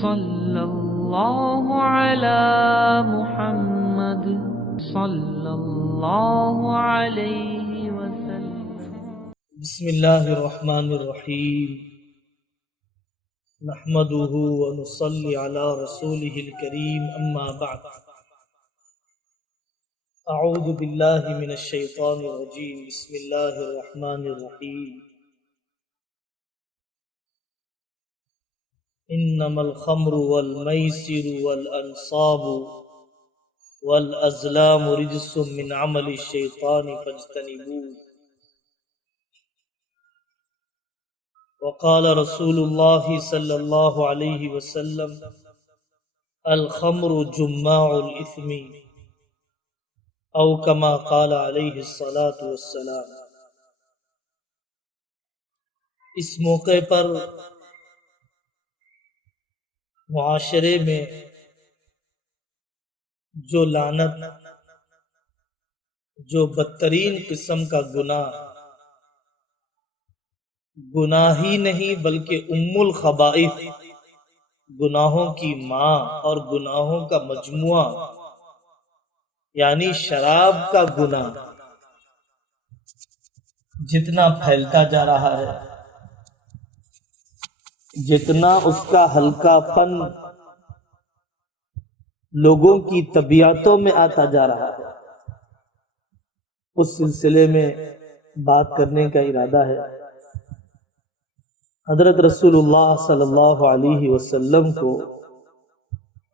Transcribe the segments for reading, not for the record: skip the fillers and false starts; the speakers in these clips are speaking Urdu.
صلی اللہ علی محمد صلی اللہ علیہ وسلم۔ بسم اللہ الرحمن الرحیم، نحمده ونصلی علی رسوله الکریم، اما بعد، اعوذ باللہ من الشیطان الرجیم، بسم اللہ الرحمن الرحیم۔ انما الخمر والمیسر والانصاب والازلام رجس من عمل الشیطان فاجتنبوه، وقال رسول اللہ صلی اللہ علیہ وسلم: الخمر جماع الاثم، او کما قال علیہ الصلاۃ والسلام۔ اس موقع پر معاشرے میں جو لعنت، جو بدترین قسم کا گناہ ہی نہیں بلکہ ام الخبائث، گناہوں کی ماں اور گناہوں کا مجموعہ، یعنی شراب کا گناہ جتنا پھیلتا جا رہا ہے، جتنا اس کا ہلکا پن لوگوں کی طبیعتوں میں آتا جا رہا ہے، اس سلسلے میں بات کرنے کا ارادہ ہے۔ حضرت رسول اللہ صلی اللہ علیہ وسلم کو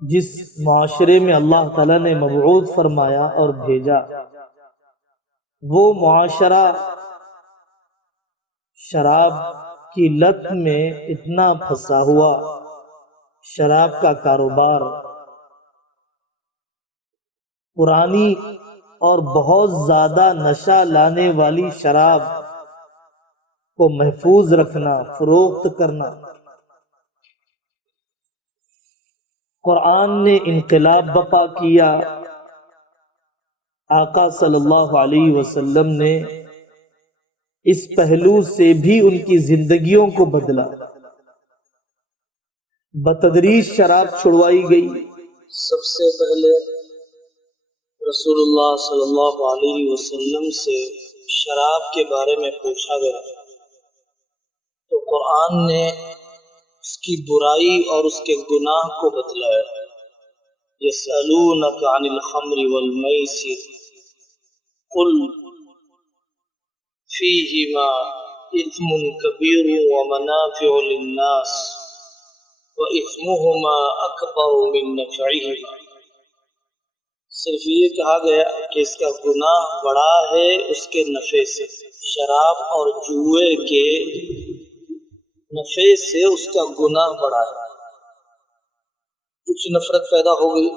جس معاشرے میں اللہ تعالیٰ نے مبعوث فرمایا اور بھیجا، وہ معاشرہ شراب کی لت میں اتنا پھنسا ہوا، شراب کا کاروبار، پرانی اور بہت زیادہ نشہ لانے والی شراب کو محفوظ رکھنا، فروخت کرنا۔ قرآن نے انقلاب برپا کیا، آقا صلی اللہ علیہ وسلم نے اس پہلو سے بھی ان کی زندگیوں کو بدلا، بتدریج شراب چھڑوائی گئی۔ سب سے پہلے رسول اللہ صلی اللہ علیہ وسلم سے شراب کے بارے میں پوچھا گیا تو قرآن نے اس کی برائی اور اس کے گناہ کو بتلایا۔ یسألونک عن الخمر والمیسر قل فیہما اثم کبیر ومنافع للناس واثمہما اکبر من نفعہما۔ صرف یہ کہا گیا کہ اس کا گناہ بڑا ہے اس کے نفع سے، شراب اور جوئے کے نفع سے اس کا گناہ بڑا ہے۔ کچھ نفرت پیدا ہو گئی،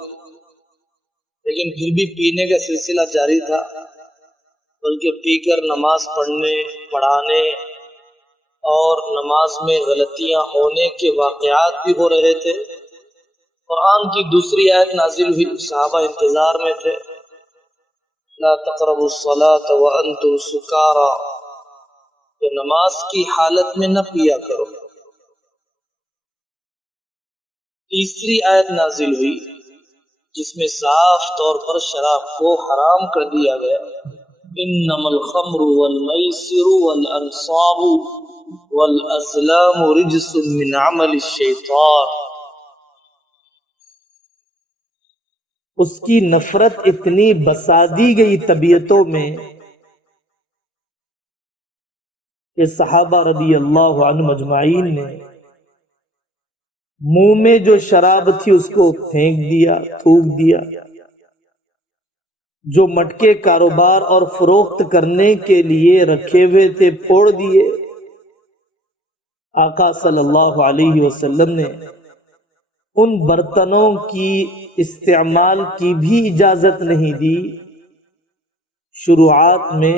لیکن پھر بھی پینے کا سلسلہ جاری تھا، بلکہ پی کر نماز پڑھانے اور نماز میں غلطیاں ہونے کے واقعات بھی ہو رہے تھے۔ قرآن کی دوسری آیت نازل ہوئی، صحابہ انتظار میں تھے، لا تقربوا الصلاة وانتم سکارى، کہ نماز کی حالت میں نہ پیا کرو۔ تیسری آیت نازل ہوئی جس میں صاف طور پر شراب کو حرام کر دیا گیا، انما الخمر والمیسر والانصاب والازلام رجس من عمل الشیطان۔ اس کی نفرت اتنی بسا دی گئی طبیعتوں میں کہ صحابہ رضی اللہ عنہ مجمعین نے منہ میں جو شراب تھی اس کو پھینک دیا، تھوک دیا۔ جو مٹکے کاروبار اور فروخت کرنے کے لیے رکھے ہوئے تھے پھوڑ دیے۔ آقا صلی اللہ علیہ وسلم نے ان برتنوں کی استعمال کی بھی اجازت نہیں دی۔ شروعات میں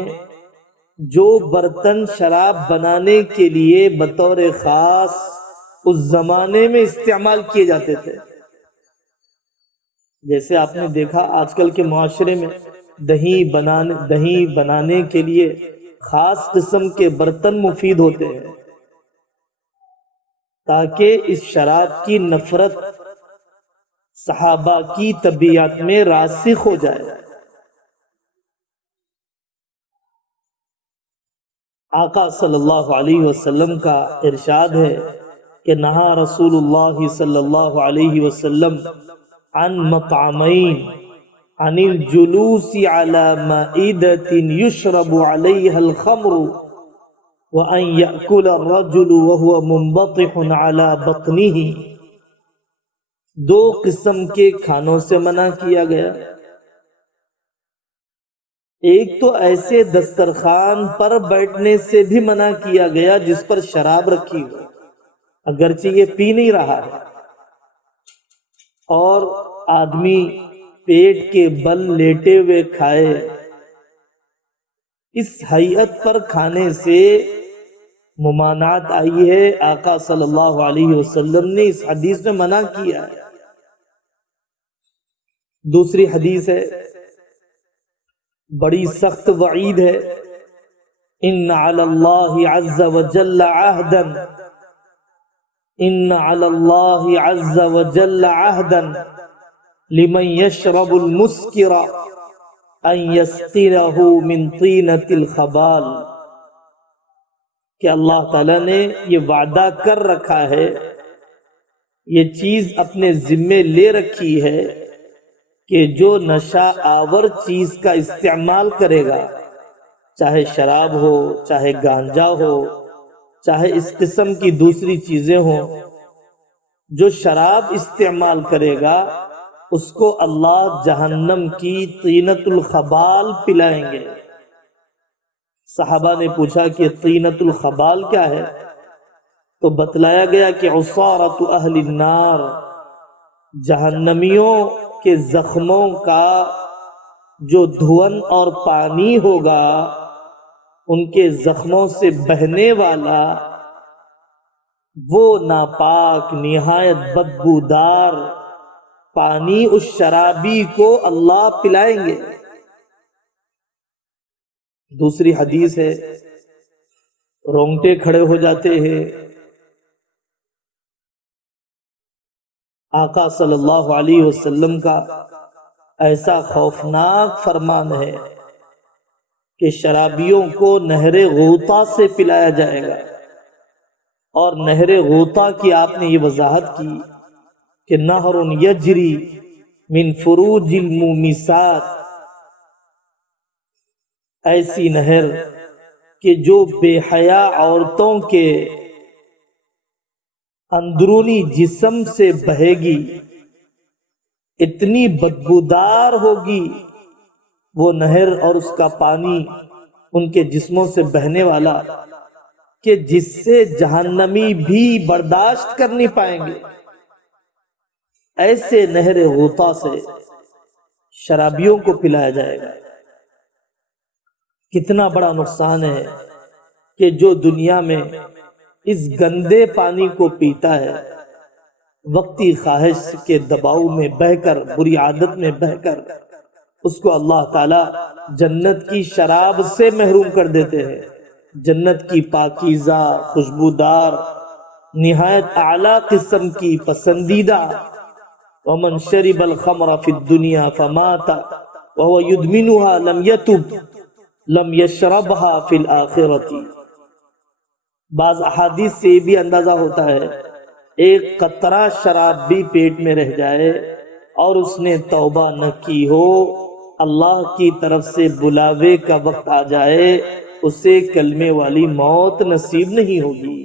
جو برتن شراب بنانے کے لیے بطور خاص اس زمانے میں استعمال کیے جاتے تھے، جیسے آپ نے دیکھا آج کل کے معاشرے میں دہی بنانے کے لیے خاص قسم کے برتن مفید ہوتے ہیں، تاکہ اس شراب کی نفرت صحابہ کی طبیعت میں راسخ ہو جائے۔ آقا صلی اللہ علیہ وسلم کا ارشاد ہے کہ نہا رسول اللہ صلی اللہ علیہ وسلم عن مطعمین عن الجلوس على مائدة يشرب عليها الخمر وأن يأكل الرجل وهو منبطح على بطنه۔ دو قسم کے کھانوں سے منع کیا گیا، ایک تو ایسے دسترخوان پر بیٹھنے سے بھی منع کیا گیا جس پر شراب رکھی ہو، اگرچہ یہ پی نہیں رہا ہے، اور آدمی پیٹ کے بل لیٹے ہوئے کھائے، اس حیت پر کھانے سے ممانعت آئی ہے۔ آقا صلی اللہ علیہ وسلم نے اس حدیث میں منع کیا ہے۔ دوسری حدیث ہے، بڑی سخت وعید ہے، ان علی اللہ عز وجل عہدا، ان علی اللہ عز وجل عہدا لمن یشرب المسکر ان یسقیہ من طینۃ الخبال، کہ اللہ تعالیٰ نے یہ وعدہ کر رکھا ہے، یہ چیز اپنے ذمے لے رکھی ہے کہ جو نشہ آور چیز کا استعمال کرے گا، چاہے شراب ہو، چاہے گانجا ہو، چاہے اس قسم کی دوسری چیزیں ہوں، جو شراب استعمال کرے گا اس کو اللہ جہنم کی طینۃ الخبال پلائیں گے۔ صحابہ نے پوچھا کہ طینۃ الخبال کیا ہے؟ تو بتلایا گیا کہ عصارۃ اہل النار، جہنمیوں کے زخموں کا جو دھون اور پانی ہوگا، ان کے زخموں سے بہنے والا وہ ناپاک نہایت بدبودار پانی اس شرابی کو اللہ پلائیں گے۔ دوسری حدیث ہے، رونگٹے کھڑے ہو جاتے ہیں۔ آقا صلی اللہ علیہ وسلم کا ایسا خوفناک فرمان ہے کہ شرابیوں کو نہر غوطہ سے پلایا جائے گا، اور نہر غوطہ کی آپ نے یہ وضاحت کی کہ نہر یجری من فروج المومسات، ایسی نہر کہ جو بے حیا عورتوں کے اندرونی جسم سے بہے گی، اتنی بدبودار ہوگی وہ نہر اور اس کا پانی ان کے جسموں سے بہنے والا کہ جس سے جہنمی بھی برداشت کر نہیں پائیں گے۔ ایسے نہر غوطہ سے شرابیوں کو پلایا جائے گا۔ کتنا بڑا نقصان ہے کہ جو دنیا میں اس گندے پانی کو پیتا ہے، وقتی خواہش کے دباؤ میں بہہ کر، بری عادت میں بہہ کر، اس کو اللہ تعالی جنت کی شراب سے محروم کر دیتے ہیں۔ جنت کی پاکیزہ، خوشبودار، نہایت اعلیٰ قسم کی پسندیدہ ومن شرب الخمر فی الدنیا فمات وهو يدمنها لم يتب لم يشربها فی الآخرۃ۔ بعض احادیث سے یہ بھی اندازہ ہوتا ہے، ایک قطرہ شراب بھی پیٹ میں رہ جائے اور اس نے توبہ نہ کی ہو، اللہ کی طرف سے بلاوے کا وقت آ جائے، اسے کلمے والی موت نصیب نہیں ہوگی۔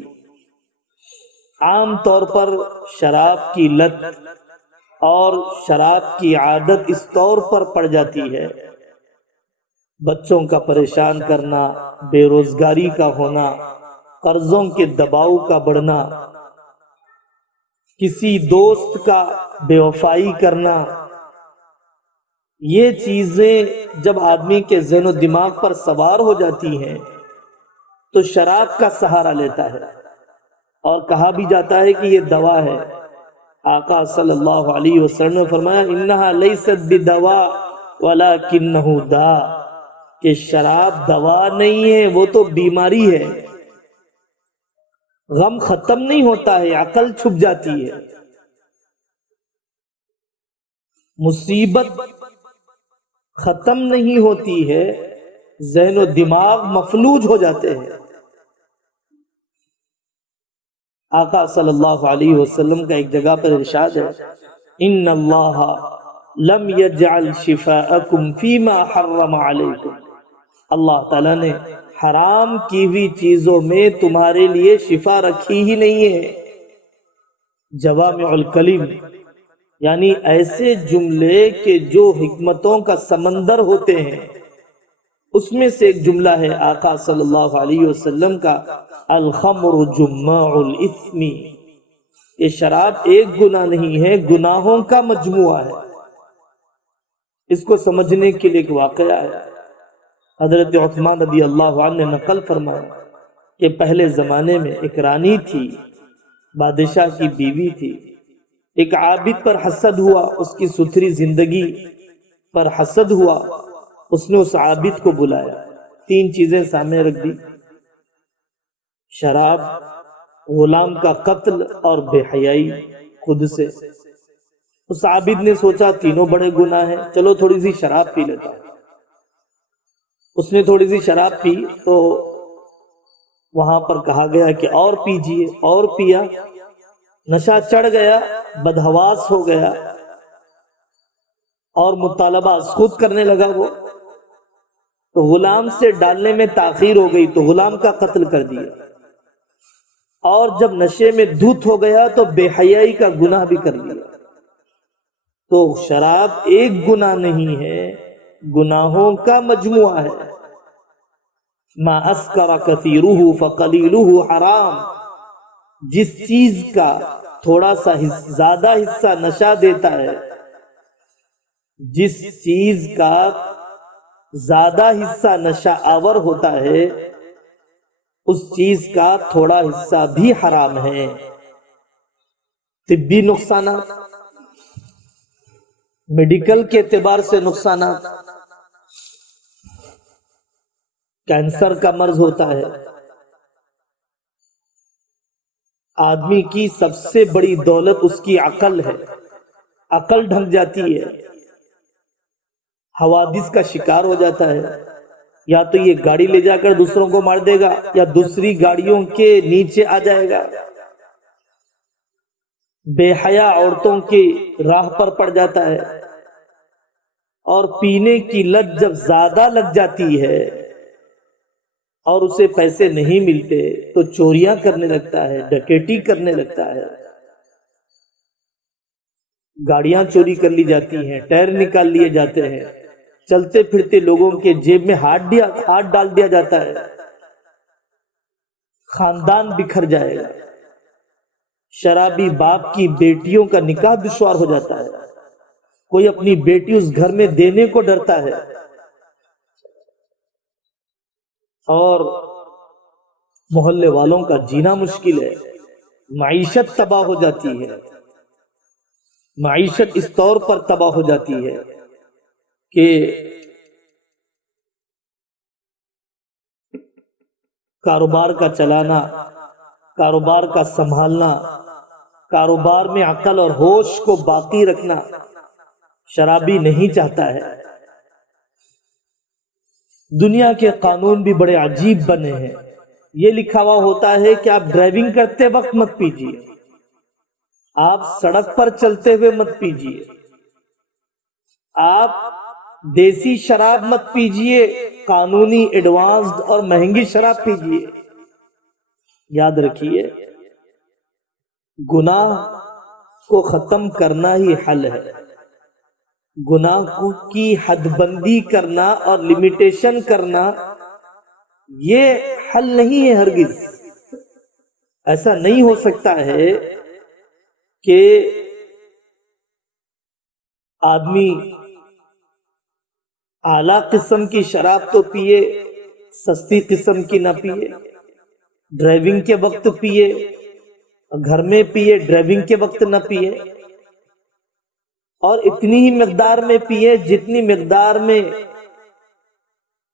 عام طور پر شراب کی لت اور شراب کی عادت اس طور پر پڑ جاتی ہے، بچوں کا پریشان کرنا، بے روزگاری کا ہونا، قرضوں کے دباؤ کا بڑھنا، کسی دوست کا بے وفائی کرنا، یہ چیزیں جب آدمی کے ذہن و دماغ پر سوار ہو جاتی ہیں تو شراب کا سہارا لیتا ہے، اور کہا بھی جاتا ہے کہ یہ دوا ہے۔ آقا صلی اللہ علیہ وسلم نے فرمایا انہا لیست بدوا ولکنہ داء، کہ شراب دوا نہیں ہے، وہ تو بیماری ہے۔ غم ختم نہیں ہوتا ہے، عقل چھپ جاتی ہے، مصیبت ختم نہیں ہوتی ہے، ذہن و دماغ مفلوج ہو جاتے ہیں۔ آقا صلی اللہ علیہ وسلم کا ایک جگہ پر ارشاد ہے، ان اللہ لم یجعل شفاءکم فیما حرم علیکم، اللہ تعالیٰ نے حرام کی ہوئی چیزوں میں تمہارے لیے شفا رکھی ہی نہیں ہے۔ جوامع الکلم یعنی ایسے جملے کہ جو حکمتوں کا سمندر ہوتے ہیں، اس میں سے ایک جملہ ہے آقا صلی اللہ علیہ وسلم کا، الخمر جماع الاثم، یہ شراب ایک گناہ نہیں ہے، گناہوں کا مجموعہ ہے۔ اس کو سمجھنے کے لیے ایک واقعہ ہے، حضرت عثمان رضی اللہ عنہ نے نقل فرمایا کہ پہلے زمانے میں ایک رانی تھی، بادشاہ کی بیوی تھی، ایک عابد پر حسد ہوا، اس کی ستھری زندگی پر حسد ہوا، اس نے اس عابد کو بلایا، تین چیزیں سامنے رکھ دی، شراب، غلام کا قتل اور بے حیائی خود سے۔ اس عابد نے سوچا تینوں بڑے گناہ ہیں، چلو تھوڑی سی شراب پی لیتا ہوں۔ اس نے تھوڑی سی شراب پی تو وہاں پر کہا گیا کہ اور پیجئے، اور پیا، نشہ چڑھ گیا، بدحواس ہو گیا اور مطالبہ خود کرنے لگا وہ، تو غلام سے ڈالنے میں تاخیر ہو گئی تو غلام کا قتل کر دیا، اور جب نشے میں دھت ہو گیا تو بے حیائی کا گناہ بھی کر دیا۔ تو شراب ایک گناہ نہیں ہے، گناہوں کا مجموعہ ہے۔ ما اسکر کثیرہ فقلیلہ حرام، جس چیز کا تھوڑا سا زیادہ حصہ نشہ دیتا ہے، جس چیز کا زیادہ حصہ نشہ آور ہوتا ہے، اس چیز کا تھوڑا حصہ بھی حرام ہے۔ طبی نقصانات، میڈیکل کے اعتبار سے نقصانات، کینسر کا مرض ہوتا ہے، آدمی کی سب سے بڑی دولت اس کی عقل ہے، عقل ڈھک جاتی ہے، حوادث کا شکار ہو جاتا ہے، یا تو یہ گاڑی لے جا کر دوسروں کو مار دے گا یا دوسری گاڑیوں کے نیچے آ جائے گا، بے حیا عورتوں کی راہ پر پڑ جاتا ہے، اور پینے کی لت جب زیادہ لگ جاتی ہے اور اسے پیسے نہیں ملتے تو چوریاں کرنے لگتا ہے، ڈکیٹی کرنے لگتا ہے، گاڑیاں چوری کر لی جاتی ہیں، ٹائر نکال لیے جاتے ہیں، چلتے پھرتے لوگوں کے جیب میں ہاتھ ڈال دیا جاتا ہے، خاندان بکھر جائے گا، شرابی باپ کی بیٹیوں کا نکاح دشوار ہو جاتا ہے، کوئی اپنی بیٹی اس گھر میں دینے کو ڈرتا ہے، اور محلے والوں کا جینا مشکل ہے، معیشت تباہ ہو جاتی ہے، معیشت اس طور پر تباہ ہو جاتی ہے کہ کاروبار کا چلانا، کاروبار کا سنبھالنا، کاروبار میں عقل اور ہوش کو باقی رکھنا شرابی نہیں چاہتا ہے۔ دنیا کے قانون بھی بڑے عجیب بنے ہیں، یہ لکھا ہوا ہوتا ہے کہ آپ ڈرائیونگ کرتے وقت مت پیجیے، آپ سڑک پر چلتے ہوئے مت پیجیے، آپ دیسی شراب مت پیجیے، قانونی ایڈوانسڈ اور مہنگی شراب پیجیے۔ یاد رکھیے، گناہ کو ختم کرنا ہی حل ہے، گناہ کی حد بندی کرنا اور لمیٹیشن کرنا یہ حل نہیں ہے ہرگز۔ ایسا نہیں ہو سکتا ہے کہ آدمی اعلیٰ قسم کی شراب تو پیے، سستی قسم کی نہ پیے، ڈرائیونگ کے وقت پیے، گھر میں پیے، ڈرائیونگ کے وقت نہ پیے، اور اتنی ہی مقدار میں پیے جتنی مقدار میں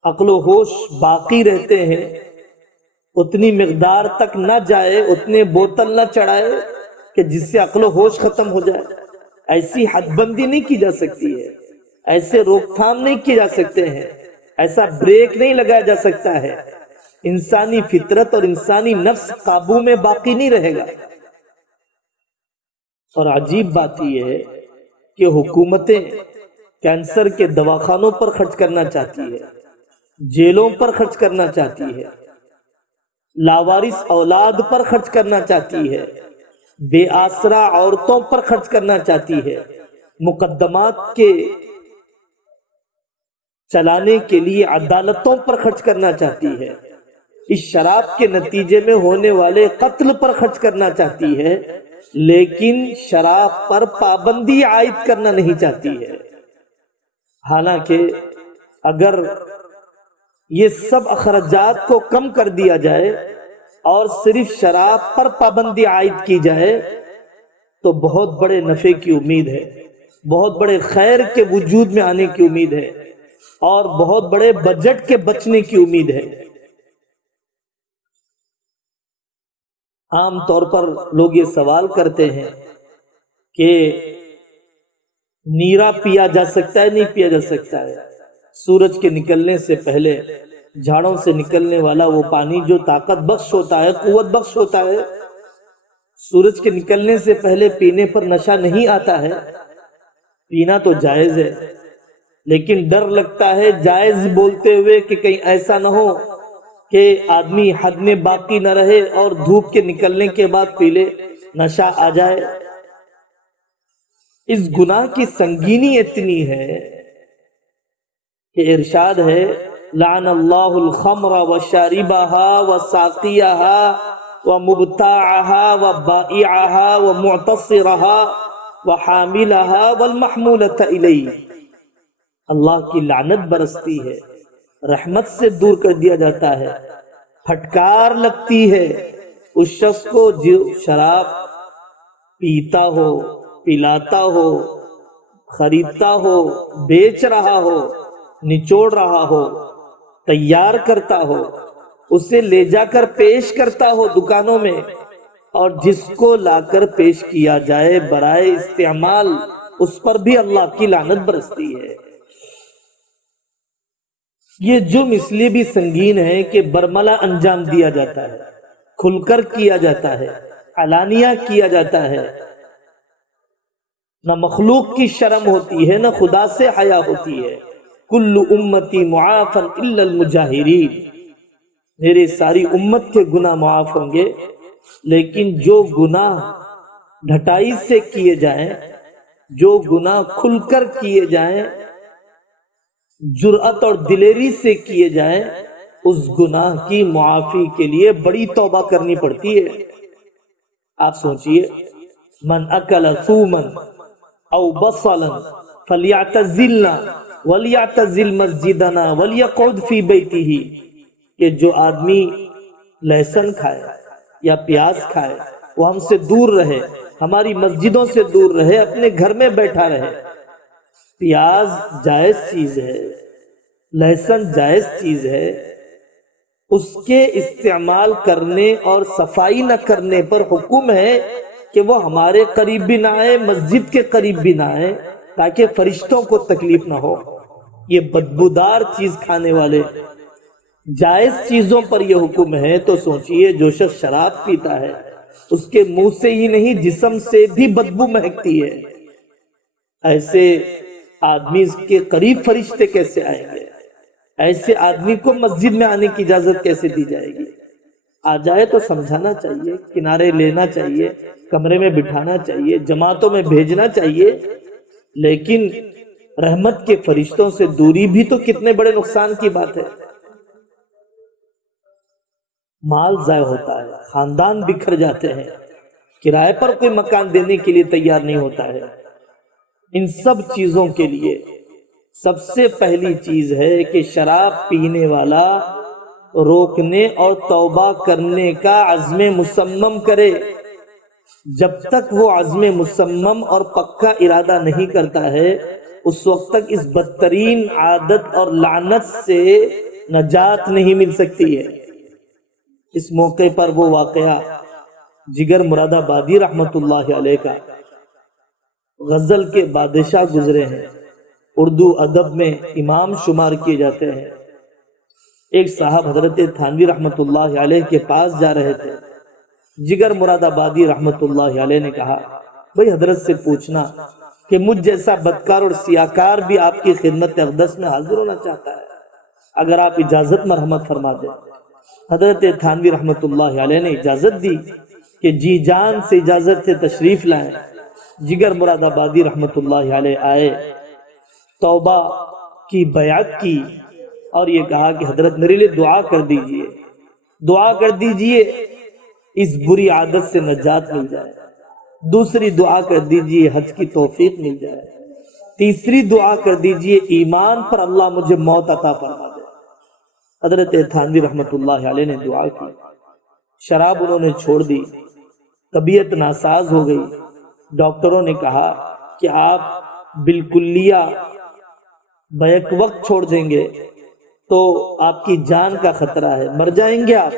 عقل و ہوش باقی رہتے ہیں، اتنی مقدار تک نہ جائے، اتنے بوتل نہ چڑھائے کہ جس سے عقل و ہوش ختم ہو جائے۔ ایسی حد بندی نہیں کی جا سکتی ہے، ایسے روک تھام نہیں کی جا سکتے ہیں، ایسا بریک نہیں لگایا جا سکتا ہے۔ انسانی فطرت اور انسانی نفس قابو میں باقی نہیں رہے گا۔ اور عجیب بات یہ ہے کہ حکومتیں کینسر کے دواخانوں پر خرچ کرنا چاہتی ہے، جیلوں پر خرچ کرنا چاہتی ہے، لاوارث اولاد پر خرچ کرنا چاہتی ہے، بے آسرا عورتوں پر خرچ کرنا چاہتی ہے، مقدمات کے چلانے کے لیے عدالتوں پر خرچ کرنا چاہتی ہے، اس شراب کے نتیجے میں ہونے والے قتل پر خرچ کرنا چاہتی ہے، لیکن شراب پر پابندی عائد کرنا نہیں چاہتی ہے۔ حالانکہ اگر یہ سب اخراجات کو کم کر دیا جائے اور صرف شراب پر پابندی عائد کی جائے تو بہت بڑے نفع کی امید ہے، بہت بڑے خیر کے وجود میں آنے کی امید ہے، اور بہت بڑے بجٹ کے بچنے کی امید ہے۔ عام طور پر لوگ یہ سوال کرتے ہیں کہ نیرا پیا جا سکتا ہے نہیں پیا جا سکتا ہے؟ سورج کے نکلنے سے پہلے جھاڑوں سے نکلنے والا وہ پانی جو طاقت بخش ہوتا ہے، قوت بخش ہوتا ہے، سورج کے نکلنے سے پہلے پینے پر نشہ نہیں آتا ہے۔ پینا تو جائز ہے، لیکن ڈر لگتا ہے جائز بولتے ہوئے کہ کہیں ایسا نہ ہو کہ آدمی حد میں باقی نہ رہے اور دھوپ کے نکلنے کے بعد پی لے، نشہ آ جائے۔ اس گناہ کی سنگینی اتنی ہے کہ ارشاد ہے لعن اللہ الخمر وشاربها وساقیها ومبتاعها وبائعها ومعتصرها وحاملها والمحمولة الیہ۔ اللہ کی لعنت برستی ہے، رحمت سے دور کر دیا جاتا ہے، پھٹکار لگتی ہے اس شخص کو جو شراب پیتا ہو، پلاتا ہو، خریدتا ہو، بیچ رہا ہو، نچوڑ رہا ہو، تیار کرتا ہو، اسے لے جا کر پیش کرتا ہو دکانوں میں، اور جس کو لا کر پیش کیا جائے برائے استعمال، اس پر بھی اللہ کی لعنت برستی ہے۔ یہ جرم اس لیے بھی سنگین ہے کہ برملا انجام دیا جاتا ہے، کھل کر کیا جاتا ہے، علانیہ کیا جاتا ہے، نہ مخلوق کی شرم ہوتی ہے، نہ خدا سے حیا ہوتی ہے۔ کل امتی معافا الا المجاہرین، میرے ساری امت کے گناہ معاف ہوں گے، لیکن جو گناہ ڈھٹائی سے کیے جائیں، جو گناہ کھل کر کیے جائیں، جرأت اور دلیری سے کیے جائیں، اس گناہ کی معافی کے لیے بڑی توبہ کرنی پڑتی ہے۔ آپ سوچئے، من اکل ثوما او بصلا فلیعتزلنا ولیعتزل مسجدنا ولیقعد فی بیتہ، کہ جو آدمی لہسن کھائے یا پیاز کھائے وہ ہم سے دور رہے، ہماری مسجدوں سے دور رہے، اپنے گھر میں بیٹھا رہے۔ پیاز جائز چیز ہے، لہسن جائز چیز ہے، اس کے استعمال کرنے اور صفائی نہ کرنے پر حکم ہے کہ وہ ہمارے قریب بھی نہ آئے، مسجد کے قریب بھی نہ آئے، تاکہ فرشتوں کو تکلیف نہ ہو۔ یہ بدبودار چیز کھانے والے جائز چیزوں پر یہ حکم ہے، تو سوچئے جو شخص شراب پیتا ہے اس کے منہ سے ہی نہیں جسم سے بھی بدبو مہکتی ہے، ایسے آدمی کے قریب فرشتے کیسے آئیں گے؟ ایسے آدمی کو مسجد میں آنے کی اجازت کیسے دی جائے گی؟ آ جائے تو سمجھانا چاہیے، کنارے لینا چاہیے، کمرے میں بٹھانا چاہیے، جماعتوں میں بھیجنا چاہیے، لیکن رحمت کے فرشتوں سے دوری بھی تو کتنے بڑے نقصان کی بات ہے۔ مال ضائع ہوتا ہے، خاندان بکھر جاتے ہیں، کرائے پر کوئی مکان دینے کے لیے تیار نہیں ہوتا ہے۔ ان سب چیزوں کے لیے سب سے پہلی چیز ہے کہ شراب پینے والا روکنے اور توبہ کرنے کا عزم مصمم کرے۔ جب تک وہ عزم مصمم اور پکا ارادہ نہیں کرتا ہے، اس وقت تک اس بدترین عادت اور لعنت سے نجات نہیں مل سکتی ہے۔ اس موقع پر وہ واقعہ جگر مراد آبادی رحمت اللہ علیہ کا غزل کے بادشاہ گزرے ہیں، اردو ادب میں امام شمار کیے جاتے ہیں۔ ایک صاحب حضرت تھانوی رحمت اللہ علیہ کے پاس جا رہے تھے۔ جگر مراد آبادی رحمت اللہ علیہ نے کہا، بھئی حضرت سے پوچھنا کہ مجھ جیسا بدکار اور سیاکار بھی آپ کی خدمت اقدس میں حاضر ہونا چاہتا ہے، اگر آپ اجازت مرحمت فرما دیں۔ حضرت تھانوی رحمت اللہ علیہ نے اجازت دی کہ جی جان سے اجازت سے تشریف لائیں۔ جگر مراد آبادی رحمت اللہ علیہ آئے، توبہ کی بیعت کی اور یہ کہا کہ حضرت میرے لیے دعا کر دیجئے، دعا کر دیجئے اس بری عادت سے نجات مل جائے، دوسری دعا کر دیجئے حج کی توفیق مل جائے، تیسری دعا کر دیجئے ایمان پر اللہ مجھے موت عطا فرما دے۔ حضرت تھانوی رحمت اللہ علیہ نے دعا کی، شراب انہوں نے چھوڑ دی، طبیعت ناساز ہو گئی۔ ڈاکٹروں نے کہا کہ آپ بالکلیہ بیک وقت چھوڑ دیں گے تو آپ کی جان کا خطرہ ہے، مر جائیں گے آپ،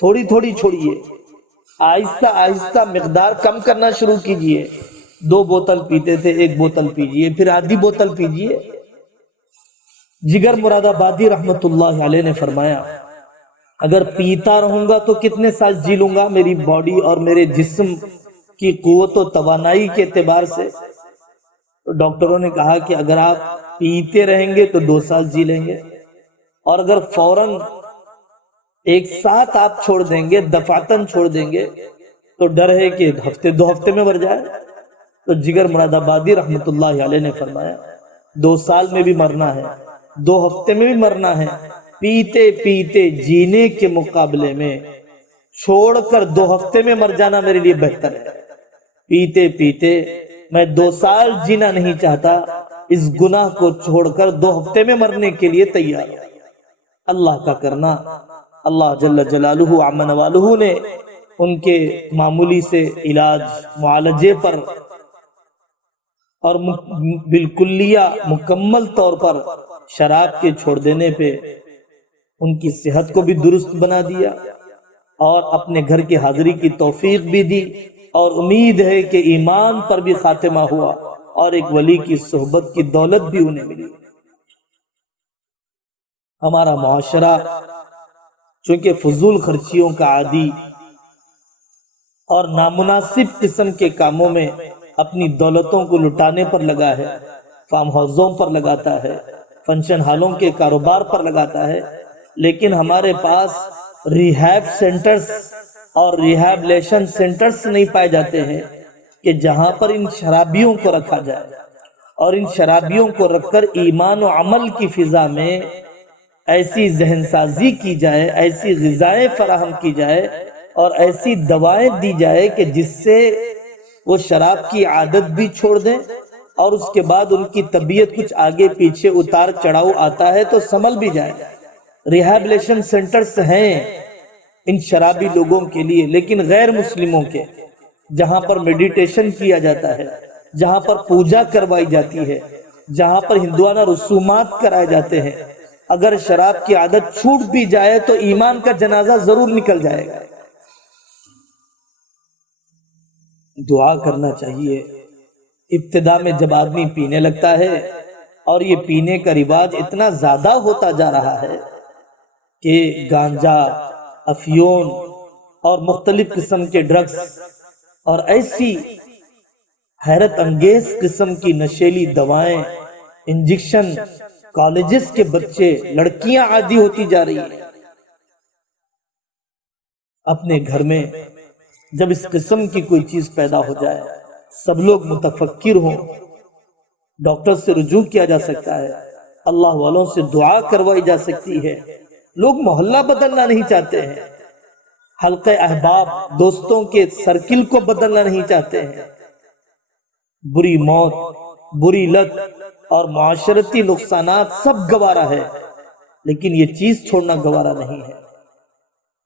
تھوڑی تھوڑی چھوڑیے، آہستہ آہستہ مقدار کم کرنا شروع کیجئے۔ 2 بوتل پیتے تھے، 1 بوتل پیجئے، پھر آدھی بوتل پیجئے۔ جگر مراد آبادی رحمت اللہ علیہ نے فرمایا، اگر پیتا رہوں گا تو کتنے سال جی لوں گا میری باڈی اور میرے جسم کی قوت و توانائی کے اعتبار سے؟ تو ڈاکٹروں نے کہا کہ اگر آپ پیتے رہیں گے تو 2 سال جی لیں گے، اور اگر فوراً ایک ساتھ آپ چھوڑ دیں گے، دفعتاً چھوڑ دیں گے تو ڈر ہے کہ 2 ہفتے میں مر جائے۔ تو جگر مراد آبادی رحمت اللہ علیہ نے فرمایا 2 سال میں بھی مرنا ہے، 2 ہفتے میں بھی مرنا ہے، پیتے پیتے جینے کے مقابلے میں چھوڑ کر 2 ہفتے میں مر جانا میرے لیے بہتر ہے۔ پیتے پیتے میں 2 سال جینا نہیں چاہتا، اس گناہ کو چھوڑ کر 2 ہفتے میں مرنے کے لیے تیار ہوں۔ اللہ کا کرنا، اللہ جل جلالہ عمن والہ نے ان کے معمولی سے علاج معالجے پر اور بالکلیہ مکمل طور پر شراب کے چھوڑ دینے پہ ان کی صحت کو بھی درست بنا دیا اور اپنے گھر کی حاضری کی توفیق بھی دی، اور امید ہے کہ ایمان پر بھی خاتمہ ہوا اور ایک ولی کی صحبت کی دولت بھی انہیں ملی۔ ہمارا معاشرہ چونکہ فضول خرچیوں کا عادی اور نامناسب قسم کے کاموں میں اپنی دولتوں کو لٹانے پر لگا ہے، فارم ہاؤسوں پر لگاتا ہے، فنکشن ہالوں کے کاروبار پر لگاتا ہے، لیکن ہمارے پاس ریہیب سینٹرز اور ریہیبلیشن سینٹرز نہیں پائے جاتے ہیں کہ جہاں پر ان شرابیوں کو رکھا جائے اور ان شرابیوں کو رکھ کر ایمان و عمل کی فضا میں ایسی ذہن سازی کی جائے، ایسی غذائیں فراہم کی جائے اور ایسی دوائیں دی جائے کہ جس سے وہ شراب کی عادت بھی چھوڑ دیں، اور اس کے بعد ان کی طبیعت کچھ آگے پیچھے اتار چڑھاؤ آتا ہے تو سنبھل بھی جائے۔ ریہیبلیشن سینٹرز ہیں ان شرابی لوگوں کے لیے، لیکن غیر مسلموں کے، جہاں پر میڈیٹیشن کیا جاتا ہے، جہاں پر پوجا کروائی جاتی ہے، جہاں پر ہندوانہ رسومات کرائے جاتے ہیں، اگر شراب کی عادت چھوٹ بھی جائے تو ایمان کا جنازہ ضرور نکل جائے گا۔ دعا کرنا چاہیے۔ ابتدا میں جب آدمی پینے لگتا ہے اور یہ پینے کا رواج اتنا زیادہ ہوتا جا رہا ہے کہ گانجا، افیون اور مختلف قسم کے ڈرگز اور ایسی حیرت انگیز قسم کی نشیلی دوائیں، انجیکشن، کالجز کے بچے، لڑکیاں عادی ہوتی جا رہی ہیں۔ اپنے گھر میں جب اس قسم کی کوئی چیز پیدا ہو جائے، سب لوگ متفکر ہوں، ڈاکٹر سے رجوع کیا جا سکتا ہے، اللہ والوں سے دعا کروائی جا سکتی ہے۔ لوگ محلہ بدلنا نہیں چاہتے ہیں، حلقہ احباب دوستوں کے سرکل کو بدلنا نہیں چاہتے ہیں۔ بری موت، بری لت اور معاشرتی نقصانات سب گوارا ہے، لیکن یہ چیز چھوڑنا گوارا نہیں ہے۔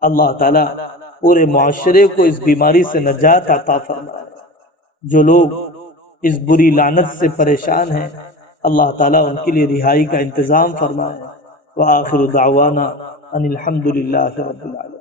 اللہ تعالیٰ پورے معاشرے کو اس بیماری سے نجات عطا فرمائے۔ جو لوگ اس بری لعنت سے پریشان ہیں، اللہ تعالیٰ ان کے لیے رہائی کا انتظام فرمائے۔ وآخر دعوانا ان الحمد للہ رب العالمین۔